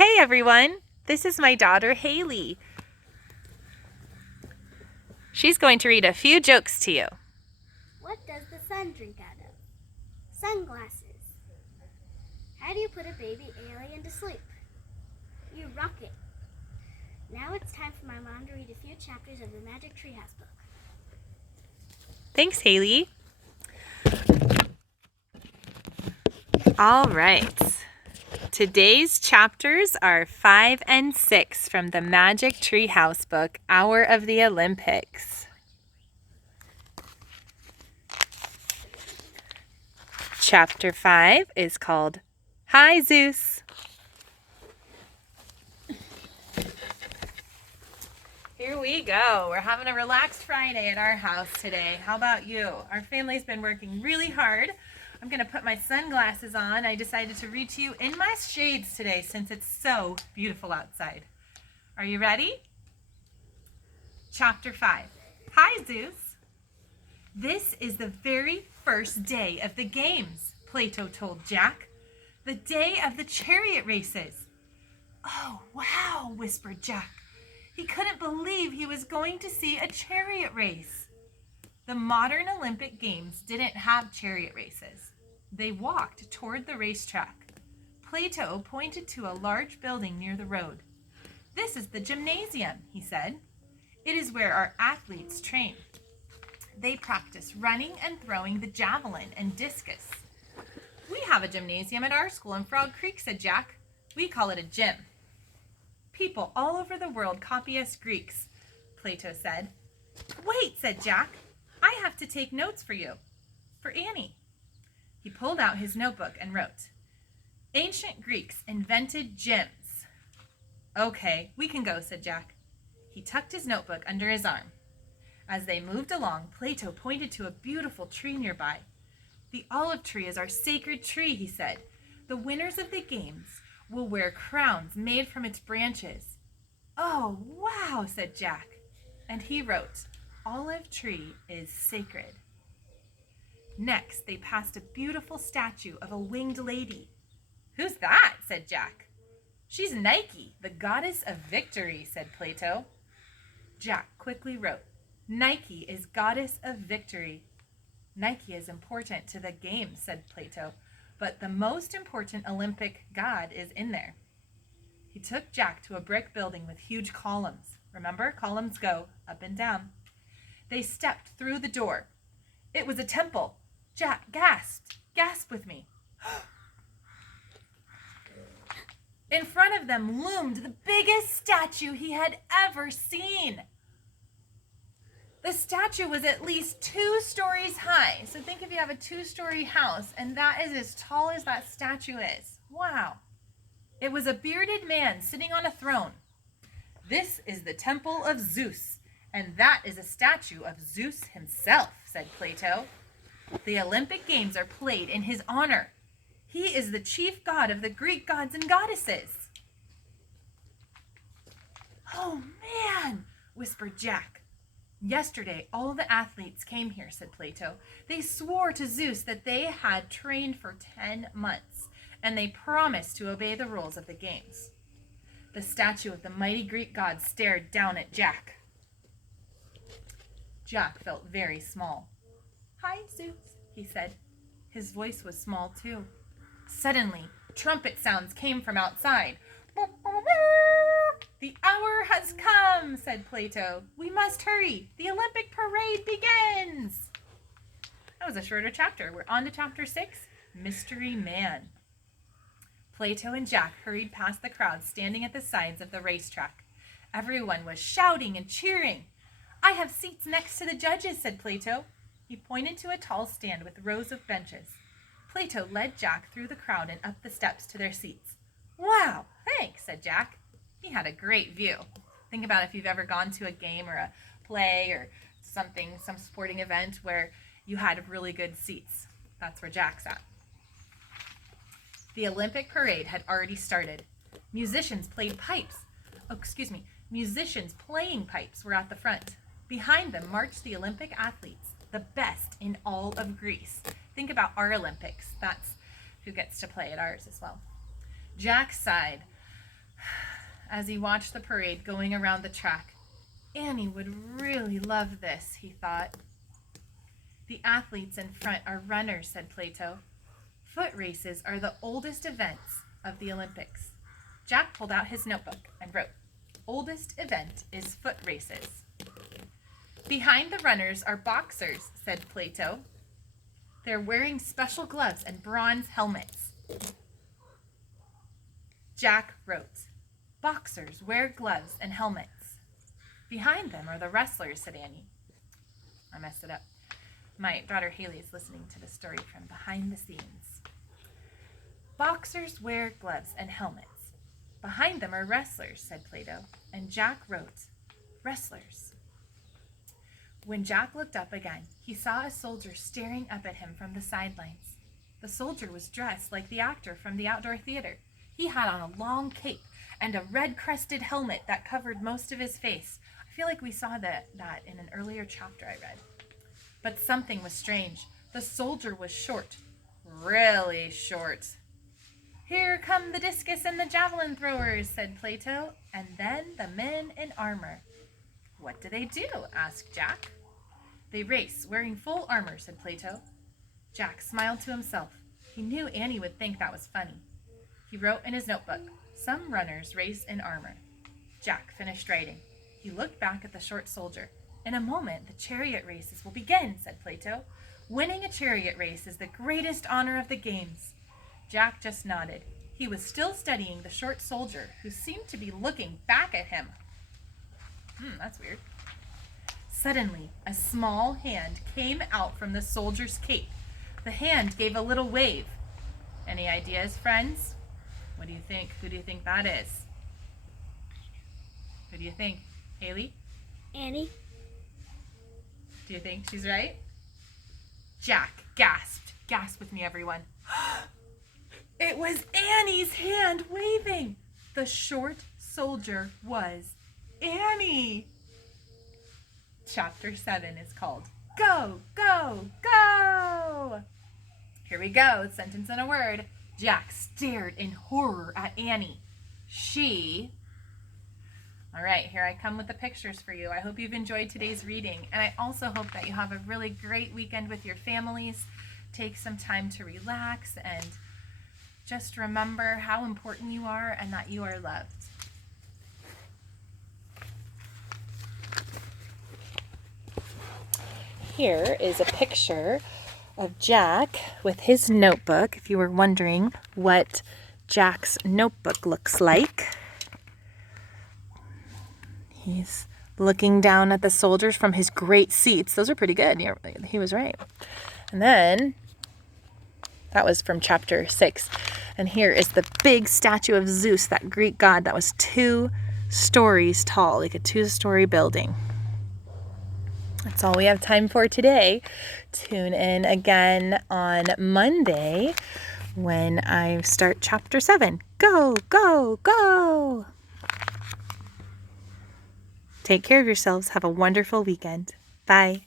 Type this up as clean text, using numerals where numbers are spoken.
Hey everyone, this is my daughter Hailey. She's going to read a few jokes to you. What does the sun drink out of? Sunglasses. How do you put a baby alien to sleep? You rock it. Now it's time for my mom to read a few chapters of the Magic Treehouse book. Thanks, Hailey. All right. Today's chapters are 5 and 6 from the Magic Treehouse book, Hour of the Olympics. Chapter 5 is called Hi, Zeus. Here we go. We're having a relaxed Friday at our house today. How about you? Our family's been working really hard. I'm going to put my sunglasses on. I decided to read to you in my shades today since it's so beautiful outside. Are you ready? Chapter 5. Hi, Zeus. This is the very first day of the games, Plato told Jack. The day of the chariot races. Oh, wow, whispered Jack. He couldn't believe he was going to see a chariot race. The modern Olympic Games didn't have chariot races. They walked toward the racetrack. Plato pointed to a large building near the road. This is the gymnasium, he said. It is where our athletes train. They practice running and throwing the javelin and discus. We have a gymnasium at our school in Frog Creek, said Jack. We call it a gym. People all over the world copy us Greeks, Plato said. Wait, said Jack. I have to take notes for you. For Annie. He pulled out his notebook and wrote, Ancient Greeks invented gyms. Okay, we can go, said Jack. He tucked his notebook under his arm. As they moved along, Plato pointed to a beautiful tree nearby. The olive tree is our sacred tree, he said. The winners of the games will wear crowns made from its branches. Oh, wow, said Jack. And he wrote, Olive tree is sacred. Next, they passed a beautiful statue of a winged lady. Who's that? Said Jack. She's Nike, the goddess of victory, said Plato. Jack quickly wrote, Nike is goddess of victory. Nike is important to the games, said Plato, but the most important Olympic god is in there. He took Jack to a brick building with huge columns. Remember, columns go up and down. They stepped through the door. It was a temple. Jack gasped. Gasp with me. In front of them loomed the biggest statue he had ever seen. The statue was at least 2 stories high. So think if you have a 2-story house, and that is as tall as that statue is. Wow. It was a bearded man sitting on a throne. This is the temple of Zeus, and that is a statue of Zeus himself, said Plato. The Olympic Games are played in his honor. He is the chief god of the Greek gods and goddesses. Oh, man, whispered Jack. Yesterday, all the athletes came here, said Plato. They swore to Zeus that they had trained for 10 months, and they promised to obey the rules of the games. The statue of the mighty Greek god stared down at Jack. Jack felt very small. Hi, Zeus, he said. His voice was small, too. Suddenly, trumpet sounds came from outside. The hour has come, said Plato. We must hurry. The Olympic parade begins. That was a shorter chapter. We're on to chapter 6, Mystery Man. Plato and Jack hurried past the crowd standing at the sides of the racetrack. Everyone was shouting and cheering. I have seats next to the judges, said Plato. He pointed to a tall stand with rows of benches. Plato led Jack through the crowd and up the steps to their seats. Wow, thanks, said Jack. He had a great view. Think about if you've ever gone to a game or a play or something, some sporting event where you had really good seats. That's where Jack's at. The Olympic parade had already started. Musicians playing pipes were at the front. Behind them marched the Olympic athletes, the best in all of Greece. Think about our Olympics. That's who gets to play at ours as well. Jack sighed. as he watched the parade going around the track. Annie would really love this, he thought. The athletes in front are runners, said Plato. Foot races are the oldest events of the Olympics. Jack pulled out his notebook and wrote, "Oldest event is foot races." Behind the runners are boxers, said Plato. They're wearing special gloves and bronze helmets. Jack wrote, "Boxers wear gloves and helmets." Behind them are the wrestlers, said Annie. I messed it up. My daughter Hailey is listening to the story from behind the scenes. Boxers wear gloves and helmets. Behind them are wrestlers, said Plato, and Jack wrote, "Wrestlers." When Jack looked up again, he saw a soldier staring up at him from the sidelines. The soldier was dressed like the actor from the outdoor theater. He had on a long cape and a red-crested helmet that covered most of his face. I feel like we saw that in an earlier chapter I read. But something was strange. The soldier was short, really short. "Here come the discus and the javelin throwers," said Plato, and then the men in armor. "What do they do?" asked Jack. "They race, wearing full armor," said Plato. Jack smiled to himself. He knew Annie would think that was funny. He wrote in his notebook, "Some runners race in armor." Jack finished writing. He looked back at the short soldier. "In a moment, the chariot races will begin," said Plato. "Winning a chariot race is the greatest honor of the games." Jack just nodded. He was still studying the short soldier, who seemed to be looking back at him. That's weird. Suddenly, a small hand came out from the soldier's cape. The hand gave a little wave. Any ideas, friends? What do you think? Who do you think that is? Who do you think? Hailey? Annie? Do you think she's right? Jack gasped. Gasp with me, everyone. It was Annie's hand waving. The short soldier was Annie. Chapter 7 is called Go, Go, Go. Here we go. Sentence in a word. Jack stared in horror at Annie. All right, here I come with the pictures for you. I hope you've enjoyed today's reading, and I also hope that you have a really great weekend with your families. Take some time to relax and just remember how important you are and that you are loved. Here is a picture of Jack with his notebook, if you were wondering what Jack's notebook looks like. He's looking down at the soldiers from his great seats. Those are pretty good. Yeah, he was right. And then, that was from chapter 6. And here is the big statue of Zeus, that Greek god that was 2 stories tall, like a 2-story building. That's all we have time for today. Tune in again on Monday when I start chapter 7. Go, go, go! Take care of yourselves. Have a wonderful weekend. Bye.